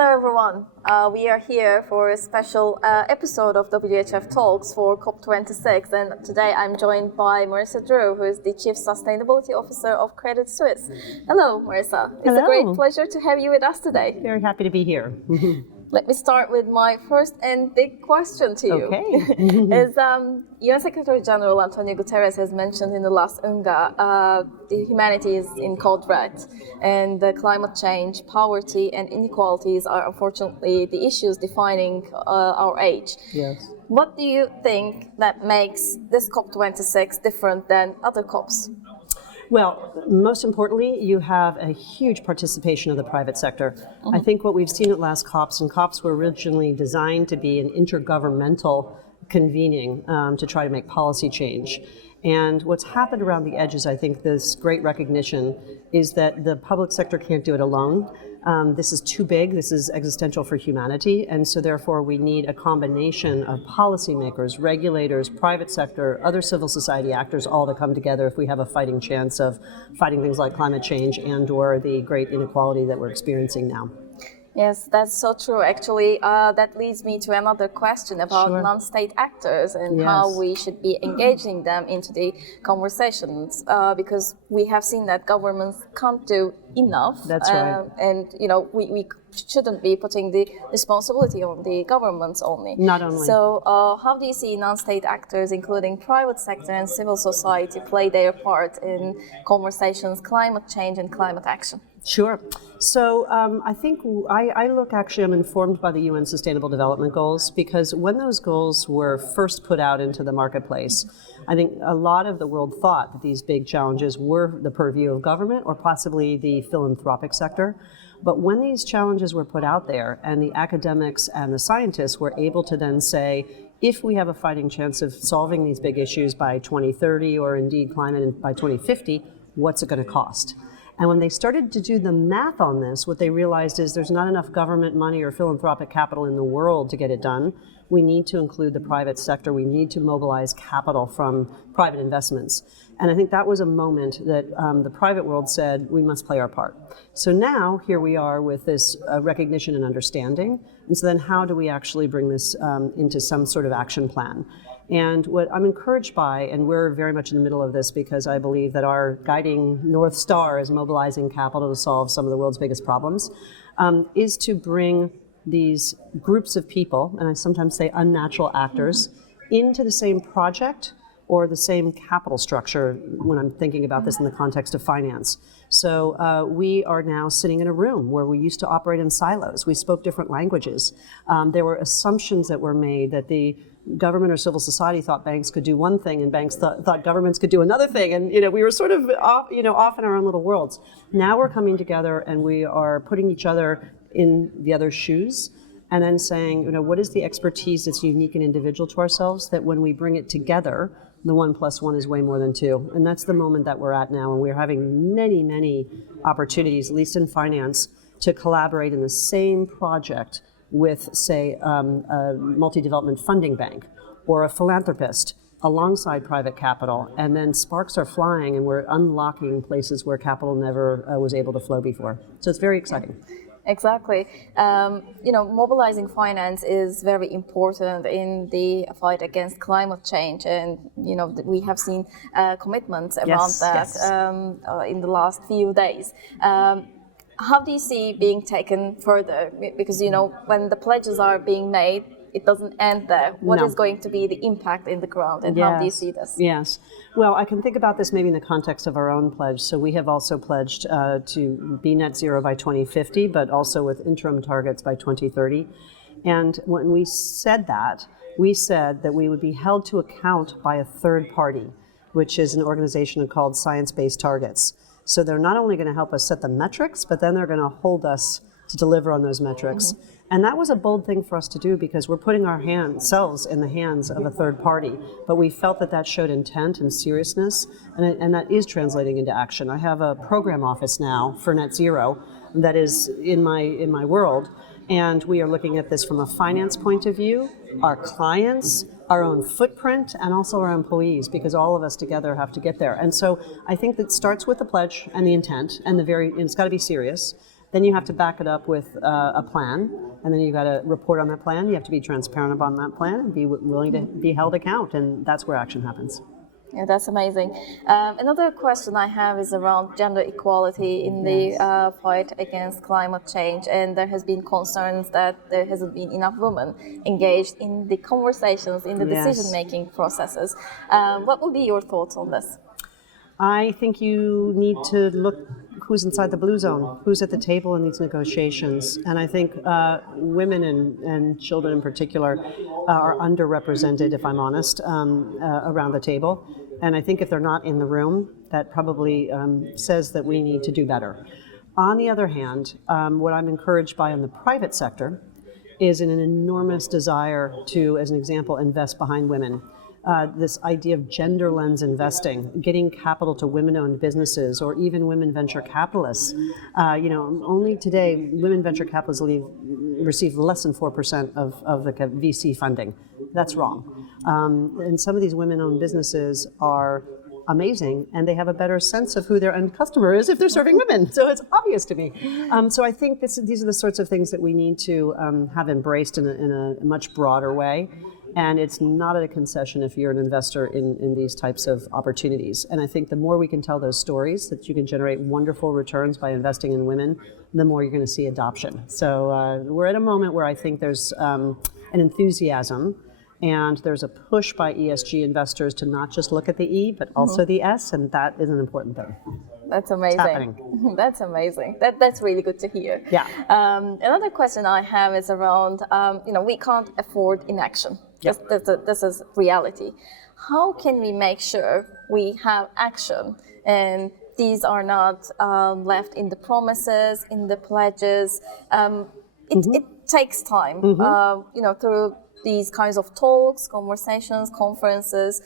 Hello everyone, we are here for a special episode of WHF Talks for COP26, and today I'm joined by Marisa, who is the Chief Sustainability Officer of Credit Suisse. Hello Marisa, it's a great pleasure to have you with us today. Very happy to be here. Let me start with my first and big question to you. Okay. Is UN Secretary General Antonio Guterres has mentioned in the last UNGA the humanity is in code red, and the climate change, poverty and inequalities are unfortunately the issues defining our age. Yes. What do you think that makes this COP26 different than other COPs? Well, most importantly, you have a huge participation of the private sector. Mm-hmm. I think what we've seen at last COPs, and COPs were originally designed to be an intergovernmental convening to try to make policy change. And what's happened around the edges, I think this great recognition is that the public sector can't do it alone. This is too big, this is existential for humanity, and so therefore we need a combination of policymakers, regulators, private sector, other civil society actors all to come together if we have a fighting chance of fighting things like climate change and or the great inequality that we're experiencing now. Yes, that's so true. Actually, that leads me to another question about non-state actors and how we should be engaging them into the conversations, because we have seen that governments can't do enough. That's right. And, you know, we shouldn't be putting the responsibility on the governments only. Not only. So how do you see non-state actors, including private sector and civil society, play their part in conversations, climate change and climate action? Sure. So I think I'm informed by the UN Sustainable Development Goals, because when those goals were first put out into the marketplace, I think a lot of the world thought that these big challenges were the purview of government or possibly the philanthropic sector. But when these challenges were put out there and the academics and the scientists were able to then say, if we have a fighting chance of solving these big issues by 2030 or indeed climate by 2050, what's it going to cost? And when they started to do the math on this, what they realized is there's not enough government money or philanthropic capital in the world to get it done. We need to include the private sector. We need to mobilize capital from private investments. And I think that was a moment that the private world said, we must play our part. So now, here we are with this recognition and understanding. And so then how do we actually bring this into some sort of action plan? And what I'm encouraged by, and we're very much in the middle of this because I believe that our guiding North Star is mobilizing capital to solve some of the world's biggest problems, is to bring these groups of people, and I sometimes say unnatural actors, into the same project or the same capital structure when I'm thinking about this in the context of finance. So we are now sitting in a room where we used to operate in silos. We spoke different languages. There were assumptions that were made that the government or civil society thought banks could do one thing and banks thought governments could do another thing. And we were sort of off in our own little worlds. Now we're coming together and we are putting each other in the other's shoes and then saying, what is the expertise that's unique and individual to ourselves that when we bring it together, the 1 + 1 is way more than 2. And that's the moment that we're at now. And we're having many, many opportunities, at least in finance, to collaborate in the same project with, say, a multi-development funding bank or a philanthropist alongside private capital. And then sparks are flying and we're unlocking places where capital never was able to flow before. So it's very exciting. Exactly. Mobilizing finance is very important in the fight against climate change. And, we have seen commitments around in the last few days. How do you see being taken further? Because, when the pledges are being made, it doesn't end there. What is going to be the impact in the ground, and how do you see this? Yes. Well, I can think about this maybe in the context of our own pledge. So we have also pledged to be net zero by 2050, but also with interim targets by 2030. And when we said that, we said that we would be held to account by a third party, which is an organization called Science-Based Targets. So they're not only going to help us set the metrics, but then they're going to hold us to deliver on those metrics. Mm-hmm. And that was a bold thing for us to do because we're putting ourselves in the hands of a third party. But we felt that showed intent and seriousness, and that is translating into action. I have a program office now for net zero that is in my world, and we are looking at this from a finance point of view, our clients, our own footprint, and also our employees, because all of us together have to get there. And so I think that starts with the pledge and the intent, and it's got to be serious. Then you have to back it up with a plan, and then you've got to report on that plan. You have to be transparent about that plan and be willing to be held account, and that's where action happens. Yeah, that's amazing. Another question I have is around gender equality in the fight against climate change, and there has been concerns that there hasn't been enough women engaged in the conversations, in the decision-making processes. What would be your thoughts on this? I think you need to look who's inside the blue zone, who's at the table in these negotiations. And I think women and children in particular are underrepresented, if I'm honest, around the table. And I think if they're not in the room, that probably says that we need to do better. On the other hand, what I'm encouraged by in the private sector is an enormous desire to, as an example, invest behind women. This idea of gender lens investing, getting capital to women-owned businesses or even women venture capitalists. Only today, women venture capitalists receive less than 4% of the VC funding. That's wrong. And some of these women-owned businesses are amazing, and they have a better sense of who their end customer is if they're serving women. So it's obvious to me. So I think these are the sorts of things that we need to have embraced in a much broader way. And it's not a concession if you're an investor in these types of opportunities. And I think the more we can tell those stories, that you can generate wonderful returns by investing in women, the more you're going to see adoption. So we're at a moment where I think there's an enthusiasm, and there's a push by ESG investors to not just look at the E, but also the S, and that is an important thing. That's amazing. It's happening. That's amazing. That's really good to hear. Yeah. Another question I have is around, we can't afford inaction. Yep. This is reality. How can we make sure we have action and these are not left in the promises, in the pledges? It takes time, through these kinds of talks, conversations, conferences,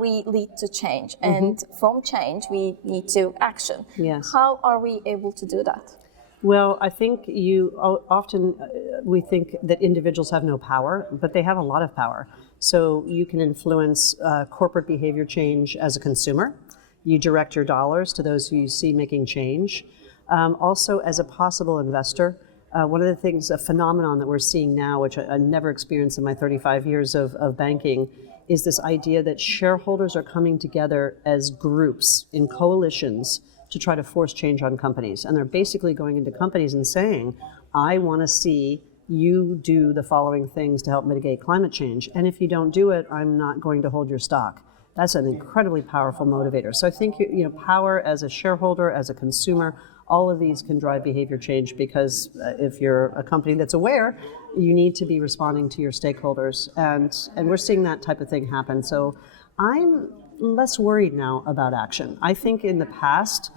we lead to change. And from change, we need to action. Yes. How are we able to do that? Well, I think we think that individuals have no power, but they have a lot of power. So you can influence corporate behavior change as a consumer. You direct your dollars to those who you see making change. Also, as a possible investor, one of the things, a phenomenon that we're seeing now, which I never experienced in my 35 years of banking, is this idea that shareholders are coming together as groups in coalitions to try to force change on companies. And they're basically going into companies and saying, I want to see you do the following things to help mitigate climate change. And if you don't do it, I'm not going to hold your stock. That's an incredibly powerful motivator. So I think power as a shareholder, as a consumer, all of these can drive behavior change because if you're a company that's aware, you need to be responding to your stakeholders. And we're seeing that type of thing happen. So I'm less worried now about action. I think in the past,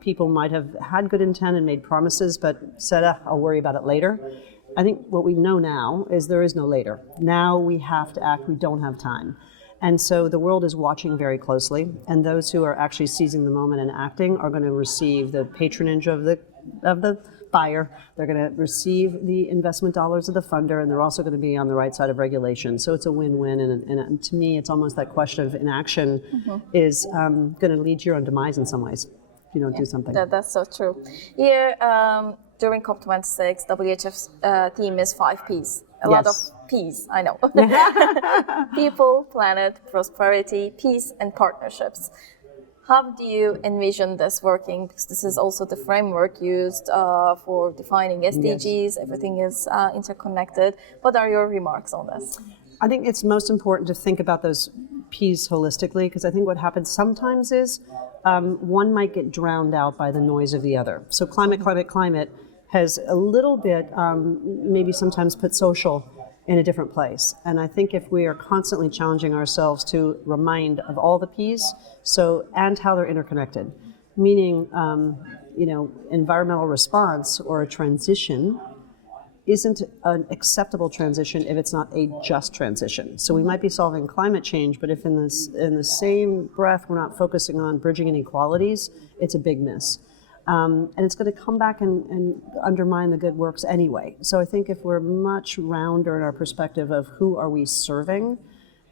people might have had good intent and made promises, but said, I'll worry about it later. I think what we know now is there is no later. Now we have to act. We don't have time. And so the world is watching very closely, and those who are actually seizing the moment and acting are going to receive the patronage of the buyer. They're going to receive the investment dollars of the funder, and they're also going to be on the right side of regulation. So it's a win-win, and to me, it's almost that question of inaction is going to lead to your own demise in some ways if you don't do something. That's so true. Here, during COP26, WHF's theme is 5 Ps. A lot of P's, I know. People, planet, prosperity, peace, and partnerships. How do you envision this working? Because this is also the framework used for defining SDGs. Yes. Everything is interconnected. What are your remarks on this? I think it's most important to think about those P's holistically, because I think what happens sometimes is one might get drowned out by the noise of the other. So climate has a little bit maybe sometimes put social in a different place. And I think if we are constantly challenging ourselves to remind of all the P's, and how they're interconnected, meaning environmental response or a transition isn't an acceptable transition if it's not a just transition. So we might be solving climate change, but if in the same breath we're not focusing on bridging inequalities, it's a big miss. And it's going to come back and undermine the good works anyway. So I think if we're much rounder in our perspective of who are we serving,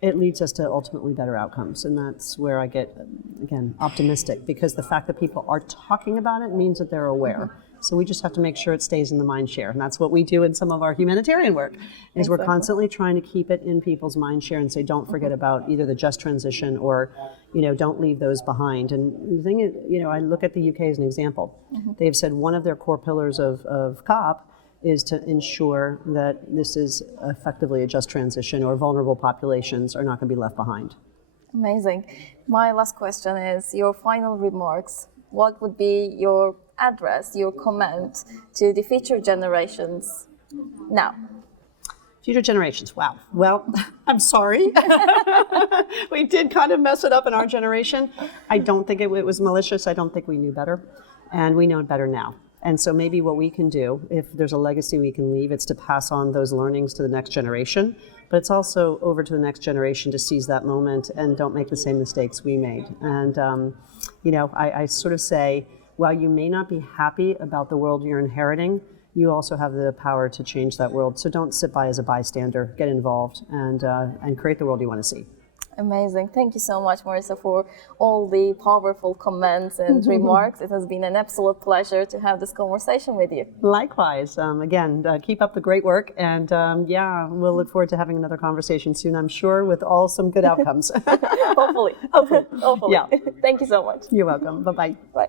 it leads us to ultimately better outcomes. And that's where I get, again, optimistic, because the fact that people are talking about it means that they're aware. So we just have to make sure it stays in the mind share. And that's what we do in some of our humanitarian work, is we're constantly trying to keep it in people's mind share and say, don't forget about either the just transition or, don't leave those behind. And the thing is, I look at the UK as an example. They've said one of their core pillars of COP is to ensure that this is effectively a just transition, or vulnerable populations are not going to be left behind. Amazing. My last question is your final remarks. What would be your address, your comment to the future generations now? Future generations, wow. Well, I'm sorry. We did kind of mess it up in our generation. I don't think it was malicious. I don't think we knew better. And we know better now. And so maybe what we can do, if there's a legacy we can leave, it's to pass on those learnings to the next generation. But it's also over to the next generation to seize that moment and don't make the same mistakes we made. And, I sort of say, while you may not be happy about the world you're inheriting, you also have the power to change that world. So don't sit by as a bystander, get involved and create the world you want to see. Amazing. Thank you so much, Marisa, for all the powerful comments and remarks. It has been an absolute pleasure to have this conversation with you. Likewise. Again, keep up the great work. And we'll look forward to having another conversation soon, I'm sure, with all some good outcomes. Hopefully. Yeah. Thank you so much. You're welcome. Bye-bye. Bye.